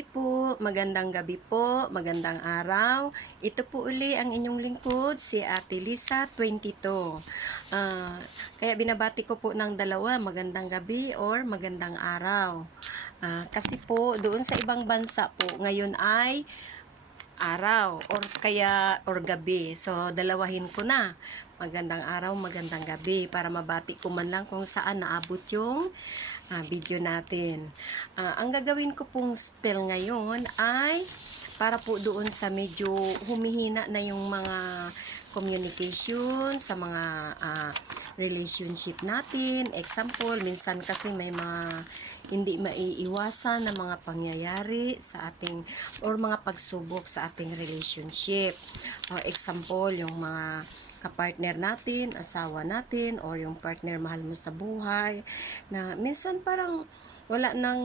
Hi po, magandang gabi po, magandang araw. Ito po uli ang inyong lingkod, si Ate Lisa 22. Kaya binabati ko po ng dalawa, magandang gabi or magandang araw. Kasi po doon sa ibang bansa po, ngayon ay araw or gabi. So dalawahin ko na. Magandang araw, magandang gabi para mabati ko man lang kung saan naabot yung video natin. Ang gagawin ko pong spell ngayon ay para po doon sa medyo humihina na yung mga communication sa mga relationship natin. Example, minsan kasi may mga hindi maiiwasan na mga pangyayari sa ating or mga pagsubok sa ating relationship. Example, yung mga kapartner natin, asawa natin, or yung partner mahal mo sa buhay, na minsan parang wala nang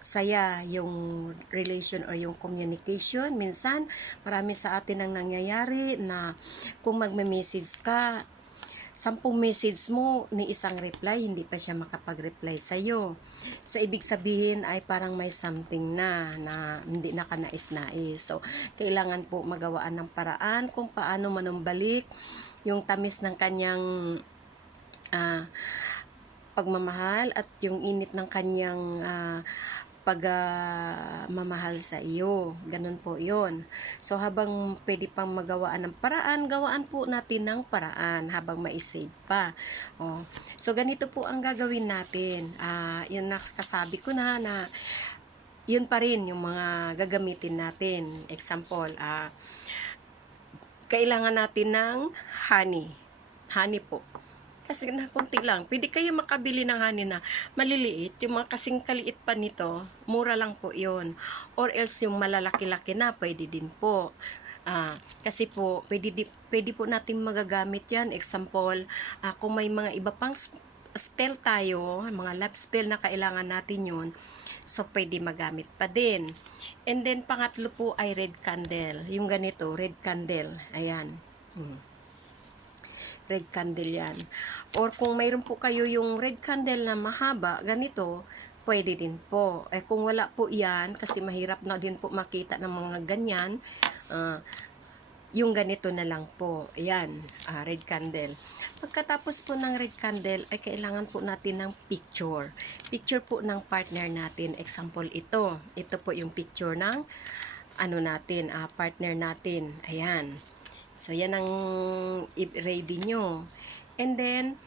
saya yung relation or yung communication. Minsan, marami sa atin ang nangyayari na kung magme-message ka, 10 message mo ni isang reply, hindi pa siya makapag-reply sa'yo. So, ibig sabihin ay parang may something na hindi na kanais-nais. So, kailangan po magawaan ng paraan kung paano manumbalik yung tamis ng kanyang pagmamahal at yung init ng kanyang pagmamahal sa iyo. Ganun po yon. So, habang pwede pang magawaan ng paraan, gawaan po natin ng paraan habang maisave pa. So, ganito po ang gagawin natin. Yun nakasabi ko na yun pa rin yung mga gagamitin natin. Example, kailangan natin ng honey. Honey po. Kasi na konti lang. Pwede kayo makabili ng honey na maliliit. Yung mga kasing kaliit pa nito, mura lang po yon. Or else yung malalaki-laki na, pwede din po. Kasi po, pwede po natin magagamit yan. Example, kung may mga iba pang spell tayo, mga love spell na kailangan natin yun, so pwede magamit pa din. And then, pangatlo po ay red candle. Yung ganito, red candle. Ayan. Red candle yan. Or kung mayroon po kayo yung red candle na mahaba, ganito, pwede din po. Kung wala po yan, kasi mahirap na din po makita ng mga ganyan, yung ganito na lang po. Ayan, red candle. Pagkatapos po ng red candle, ay kailangan po natin ng picture. Picture po ng partner natin. Example, ito. Ito po yung picture ng partner natin. Ayan. So, yan ang i-ready nyo. And then,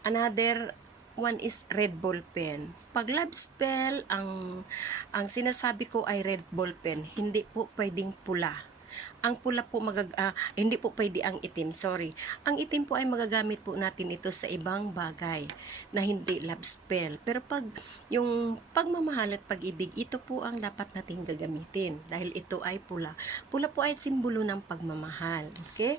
another one is red ball pen. Pag love spell, ang sinasabi ko ay red ball pen. Hindi po pwedeng pula. Ang pula po hindi po pwede ang itim, sorry. Ang itim po ay magagamit po natin ito sa ibang bagay na hindi love spell. Pero pag yung pagmamahal at pag-ibig, ito po ang dapat nating gagamitin dahil ito ay pula. Pula po ay simbolo ng pagmamahal. Okay?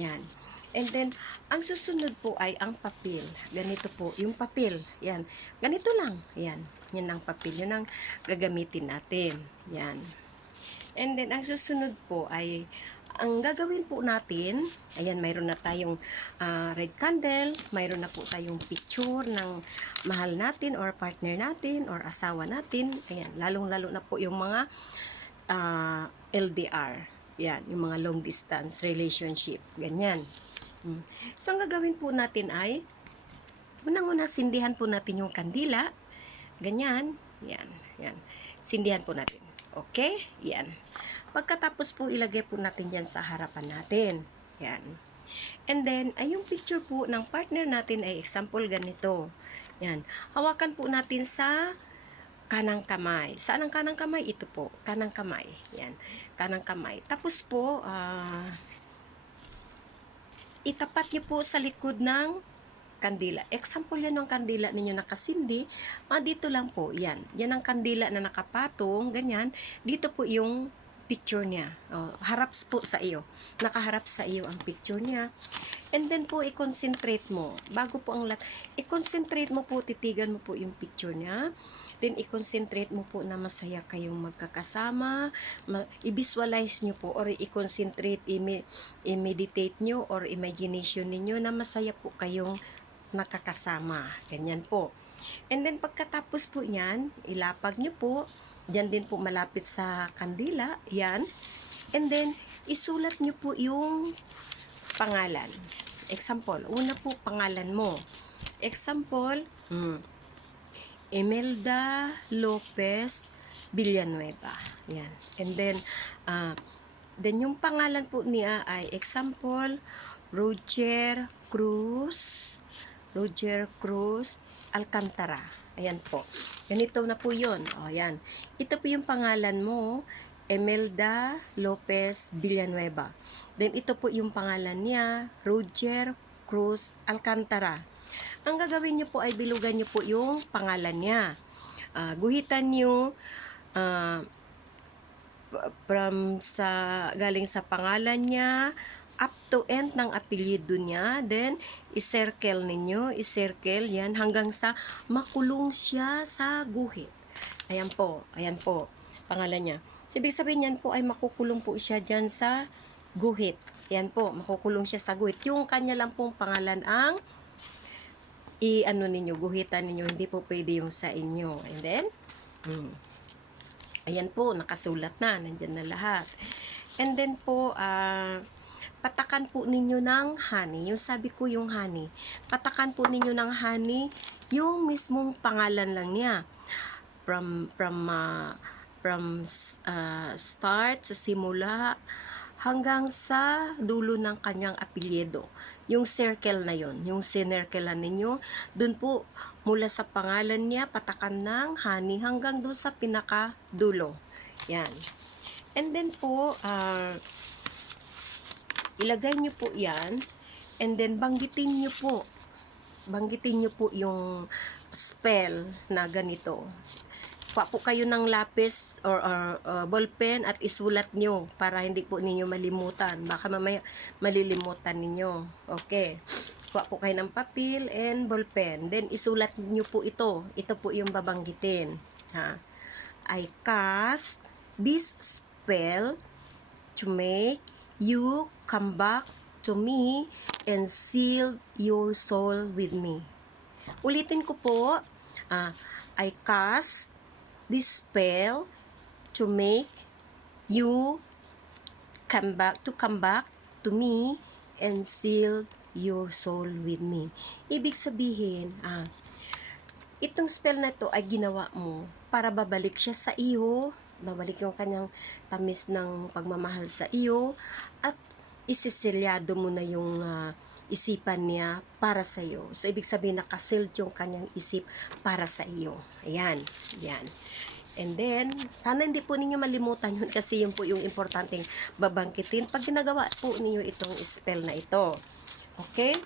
Yan. And then, ang susunod po ay ang papel. Ganito po, yung papel. Yan. Ganito lang. Yan. Yan ang papel. Yan ang gagamitin natin. Yan. And then, ang susunod po ay, ang gagawin po natin, ayan, mayroon na tayong red candle, mayroon na po tayong picture ng mahal natin or partner natin or asawa natin. Ayan, lalong-lalo na po yung mga LDR. Yan, yung mga long distance relationship. Ganyan. So, ang gagawin po natin ay, unang-una, sindihan po natin yung kandila. Ganyan. Yan. Yan. Sindihan po natin. Okay? Yan. Pagkatapos po, ilagay po natin yan sa harapan natin. Yan. And then, ay yung picture po ng partner natin ay example ganito. Yan. Hawakan po natin sa kanang kamay. Saan ang kanang kamay? Ito po. Kanang kamay. Yan. Kanang kamay. Tapos po, itapat niyo po sa likod ng kandila. Example yan ng kandila ninyo nakasindi. Dito lang po. Yan. Yan ang kandila na nakapatong. Ganyan. Dito po yung picture niya. Harap po sa iyo. Nakaharap sa iyo ang picture niya. And then po, i-concentrate mo. Bago po ang lahat, i-concentrate mo po, titigan mo po yung picture niya. Then, i-concentrate mo po na masaya kayong magkakasama. I-visualize nyo po or i-concentrate, i-meditate nyo or imagination ninyo na masaya po kayong nakakasama. Ganyan po. And then pagkatapos po niyan, ilapag nyo po. Diyan din po malapit sa kandila. Yan. And then, isulat nyo po yung pangalan. Example, una po pangalan mo. Example, Imelda Lopez Villanueva. Yan. And then yung pangalan po niya ay example, Roger Cruz Alcantara. Ayan po. Ganito na po yun. O, yan. Ito po yung pangalan mo, Imelda Lopez Villanueva. Then, ito po yung pangalan niya, Roger Cruz Alcantara. Ang gagawin niyo po ay bilugan niyo po yung pangalan niya. Guhitan niyo galing sa pangalan niya up to end ng apelyido niya. Then, i-circle ninyo. I-circle yan hanggang sa makulong siya sa guhit. Ayan po. Ayan po. Pangalan niya. So, ibig sabihin yan po ay makukulong po siya dyan sa guhit. Ayan po. Makukulong siya sa guhit. Yung kanya lang pong pangalan ang ninyo, guhitan ninyo. Hindi po pwede yung sa inyo. And then, ayan po. Nakasulat na. Nandyan na lahat. And then po, patakan po ninyo ng honey. Yung sabi ko yung honey. Patakan po ninyo ng honey yung mismong pangalan lang niya. From start, sa simula, hanggang sa dulo ng kanyang apelyido. Yung circle na yon, yung sinirkelan ninyo, dun po, mula sa pangalan niya, patakan ng honey, hanggang dun sa pinakadulo. Yan. And then po, ilagay nyo po yan, and then banggitin nyo po yung spell na ganito. Kuha po kayo ng lapis or ballpen at isulat nyo para hindi po ninyo malimutan. Baka mamaya malilimutan ninyo. Okay. Kuha po kayo ng papel and ballpen. Then isulat nyo po ito. Ito po yung babanggitin. I cast this spell to make you come back to me and seal your soul with me. Ulitin ko po. I cast this spell to make you come back to me and seal your soul with me. Ibig sabihin, itong spell na ito ay ginawa mo para babalik siya sa iyo, babalik yung kanyang tamis ng pagmamahal sa iyo, at isisilyado mo na yung isipan niya para sa iyo. So, ibig sabihin, nakasealed yung kanyang isip para sa iyo. Ayan. Yan. And then, sana hindi po ninyo malimutan yun kasi yun po yung importanteng babangkitin pag ginagawa po ninyo itong spell na ito. Okay?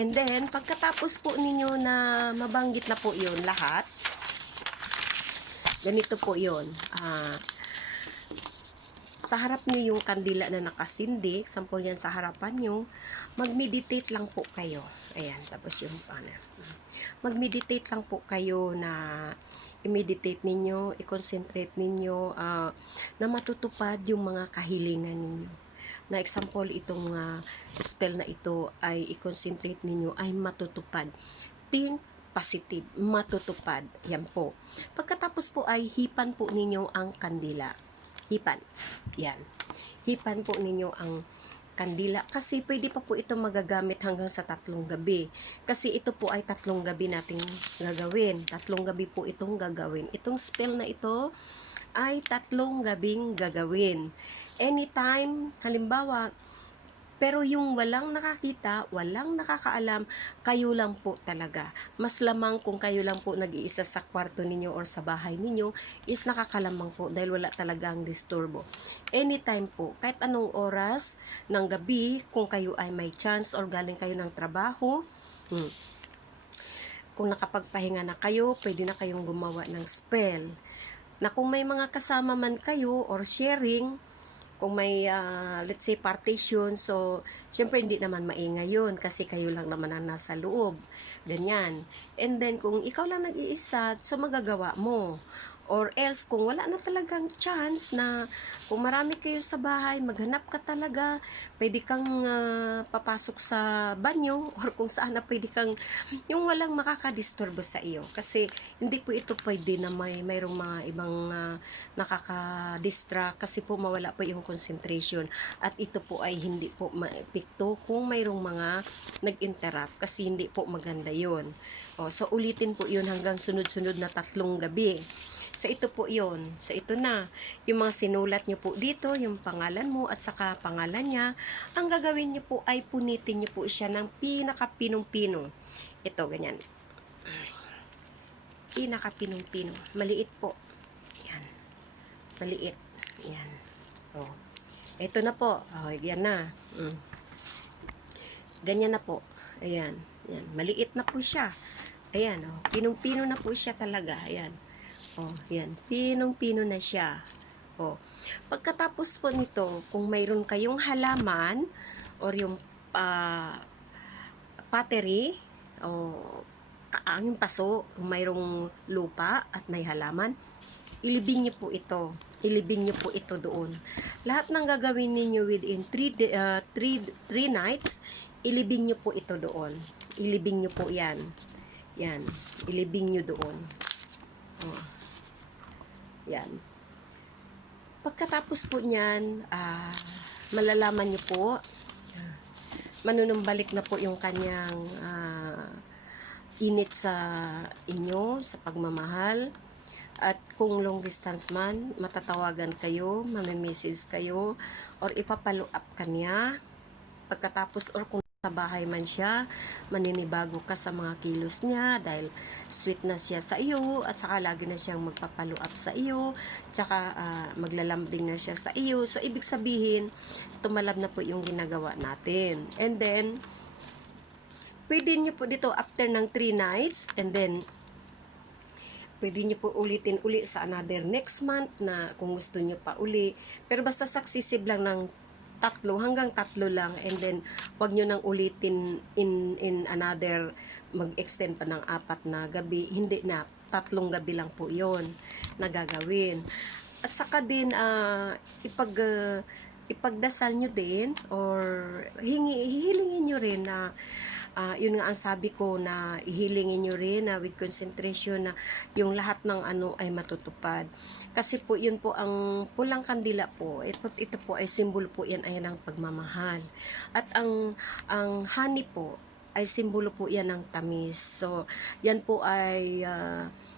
And then, pagkatapos po ninyo na mabanggit na po yun lahat, ganito po yun. Sa harap nyo yung kandila na nakasindik, sample yan sa harapan nyo, mag-meditate lang po kayo. Ayan, tapos yung mag-meditate lang po kayo na i-meditate ninyo, i-concentrate ninyo na matutupad yung mga kahilingan ninyo. Na example, itong spell na ito ay i-concentrate ninyo ay matutupad. Think positive, matutupad. Yan po. Pagkatapos po ay hipan po ninyo ang kandila. Hipan. Yan. Hipan po ninyo ang kandila. Kasi pwede pa po ito magagamit hanggang sa 3 gabi. Kasi ito po ay 3 gabi nating gagawin. 3 gabi po itong gagawin. Itong spell na ito ay 3 gabing gagawin. Anytime, halimbawa, pero yung walang nakakita, walang nakakaalam, kayo lang po talaga. Mas lamang kung kayo lang po nag-iisa sa kwarto ninyo or sa bahay ninyo, is nakakalamang po dahil wala talagang disturbo. Anytime po, kahit anong oras ng gabi, kung kayo ay may chance or galing kayo ng trabaho, kung nakapagpahinga na kayo, pwede na kayong gumawa ng spell. Na kung may mga kasama man kayo or sharing, kung may, let's say, partition, so, syempre, hindi naman maingay yun kasi kayo lang naman ang nasa loob. Ganyan. And then, kung ikaw lang nag-iisa, so, magagawa mo. Or else, kung wala na talagang chance na kung marami kayo sa bahay, maghanap ka talaga, pwede kang papasok sa banyo or kung saan na pwede kang yung walang makakadisturbo sa iyo. Kasi hindi po ito pwede na mayroong mga ibang nakaka-distract kasi po mawala po yung concentration. At ito po ay hindi po maepekto kung mayroong mga nag-interrupt kasi hindi po maganda yon. So ulitin po yun hanggang sunod-sunod na 3 gabi. So, ito po yon. So, ito na. Yung mga sinulat nyo po dito, yung pangalan mo at saka pangalan niya, ang gagawin nyo po ay punitin nyo po siya ng pinaka-pinong-pino. Ito, ganyan. Pinaka-pinong-pino. Maliit po. Yan. Maliit. Yan. Oh. Ito na po. Oh, yan na. Ganyan na po. Ayan. Yan. Maliit na po siya. Ayan. Oh. Pinong-pino na po siya talaga. Ayan. Oh, yan. Pinong-pino na siya. Oh. Pagkatapos po nito, kung mayroon kayong halaman or yung pottery o yung paso, kung mayroong lupa at may halaman, ilibing niyo po ito. Ilibing niyo po ito doon. Lahat ng gagawin ninyo within 3 nights, ilibing niyo po ito doon. Ilibing niyo po yan. Yan. Ilibing niyo doon. Oh. Yan. Pagkatapos po niyan, malalaman niyo po, manunumbalik na po yung kanyang init sa inyo, sa pagmamahal. At kung long distance man, matatawagan kayo, mamimessage kayo, or ipapalo up kanya. Pagkatapos, or kung sa bahay man siya, maninibago ka sa mga kilos niya dahil sweet na siya sa iyo at saka lagi na siyang magpapalo up sa iyo, tsaka maglalambing na siya sa iyo. So, ibig sabihin, tumalab na po yung ginagawa natin. And then, pwede nyo po dito after ng 3 nights, and then, pwede nyo po ulitin uli sa another next month na kung gusto nyo pa uli. Pero basta successive lang ng 3 hanggang 3 lang, and then wag nyo nang ulitin in another, mag-extend pa ng 4 na gabi, hindi na, 3 gabi lang po yon na gagawin. At saka din ipagdasal nyo din or hihilingin nyo rin na yun nga ang sabi ko na ihilingin nyo rin na with concentration na yung lahat ng ano ay matutupad. Kasi po yun po ang pulang kandila po. Ito po ay simbolo po yan ay ng pagmamahal. At ang honey po ay simbolo po yan ng tamis. So yan po ay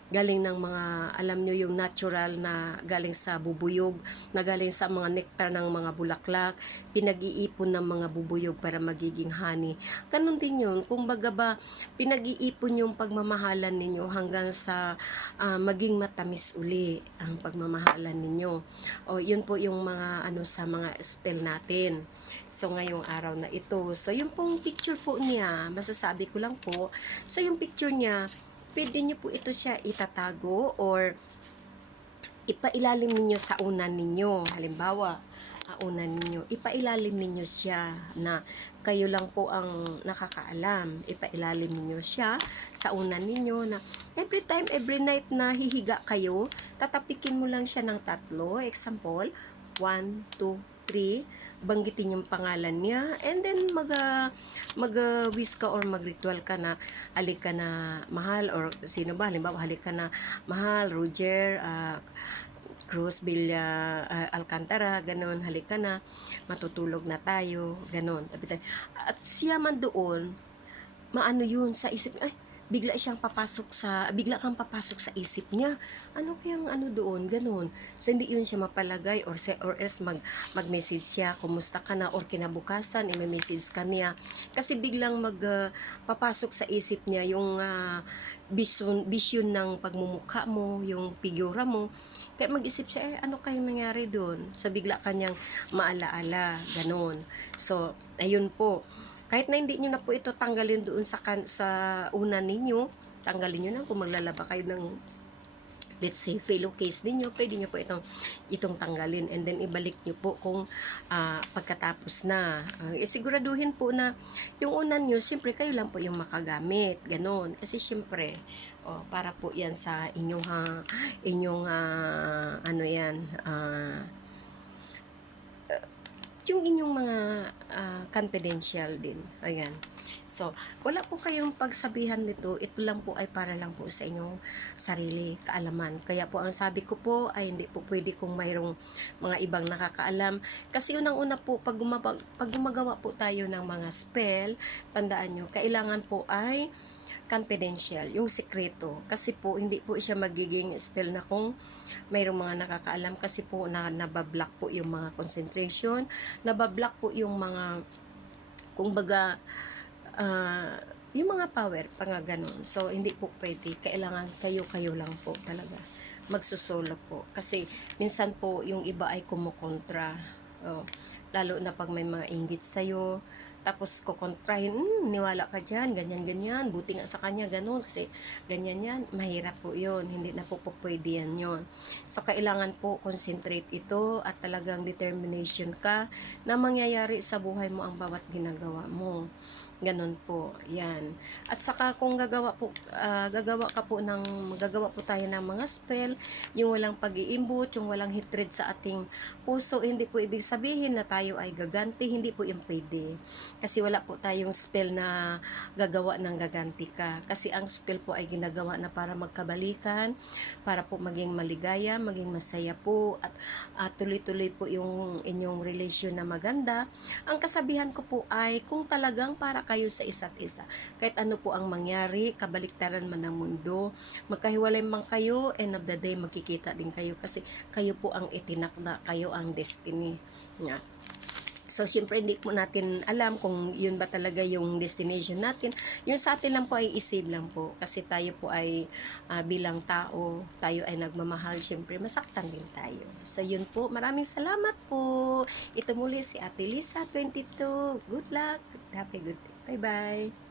galing ng mga, alam nyo yung natural na galing sa bubuyog, na galing sa mga nectar ng mga bulaklak, pinag-iipon ng mga bubuyog para magiging honey. Ganun din yun, kung baga ba, pinag-iipon yung pagmamahalan ninyo hanggang sa maging matamis uli ang pagmamahalan ninyo. O yun po yung mga ano sa mga spell natin. So ngayong araw na ito, so yung pong picture po niya, masasabi ko lang po, so yung picture niya, pwede nyo po ito siya itatago or ipailalim ninyo sa unan ninyo. Halimbawa, unan ninyo, ipailalim ninyo siya na kayo lang po ang nakakaalam. Ipailalim ninyo siya sa unan ninyo na every time, every night na hihiga kayo, tatapikin mo lang siya ng 3. Example, 1, 2, 3, banggitin yung pangalan niya, and then mag-wish ka or mag-ritual ka na halik ka na mahal, or sino ba, halimbawa halik ka na mahal, Roger Cruz Villa Alcantara, ganon, halik ka na, matutulog na tayo, ganon. At siya man doon, maano yun sa isip, ay, bigla kang papasok sa isip niya. Ano kayang ano doon, ganun. So, hindi yun siya mapalagay or else mag-message siya, kumusta ka na, or kinabukasan, i-message ka niya. Kasi biglang papasok sa isip niya yung vision ng pagmumukha mo, yung figura mo. Kaya mag-isip siya, ano kayang nangyari doon? So, bigla kanyang maalaala, ganun. So, ayun po. Kahit na hindi nyo na po ito tanggalin doon sa unan ninyo, tanggalin nyo na kung maglalaba kayo ng, let's say, pillowcase ninyo, pwede nyo po itong tanggalin, and then ibalik nyo po kung pagkatapos na. Isiguraduhin po na yung unan nyo, siyempre kayo lang po yung makagamit, ganon. Kasi siyempre, O, para po yan sa inyong ano yan, yung inyong mga confidential din. Ayan. So, wala po kayong pagsabihan nito. Ito lang po ay para lang po sa inyong sarili, kaalaman. Kaya po ang sabi ko po ay hindi po pwede kung mayroong mga ibang nakakaalam. Kasi unang-una po, pag gumagawa po tayo ng mga spell, tandaan nyo, kailangan po ay confidential, yung sekreto. Kasi po, hindi po siya magiging spell na kung mayroong mga nakakaalam kasi po nabablock po yung mga concentration, nabablock po yung mga, kumbaga, yung mga power, pang ganun. So, hindi po pwede. Kailangan kayo-kayo lang po talaga magsusolo po. Kasi, minsan po, yung iba ay kumukontra. Oh, lalo na pag may mga inggit sa'yo, tapos kukontrahin, niwala ka dyan, ganyan-ganyan, buti nga sa kanya, ganun, kasi ganyan yan, mahirap po yun, hindi na po pwede yan yun. So, kailangan po concentrate ito at talagang determination ka na mangyayari sa buhay mo ang bawat ginagawa mo. Ganun po, yan. At saka kung gagawa po tayo ng mga spell, yung walang pag-iimbot, yung walang hatred sa ating puso, hindi po ibig sabihin na tayo ay gaganti, hindi po yung pwede. Kasi wala po tayong spell na gagawa ng gaganti ka. Kasi ang spell po ay ginagawa na para magkabalikan, para po maging maligaya, maging masaya po, at tuloy-tuloy po yung inyong relasyon na maganda. Ang kasabihan ko po ay kung talagang para kayo sa isa't isa, kahit ano po ang mangyari, kabaliktaran man ng mundo, magkahiwalay man kayo, end of the day magkikita din kayo kasi kayo po ang itinakda, kayo ang destiny nga. So, siyempre, hindi po natin alam kung yun ba talaga yung destination natin. Yung sa atin lang po ay isip lang po. Kasi tayo po ay bilang tao, tayo ay nagmamahal. Siyempre, masaktan din tayo. So, yun po. Maraming salamat po. Ito muli si Ate Lisa, 22. Good luck. Happy good day. Bye-bye.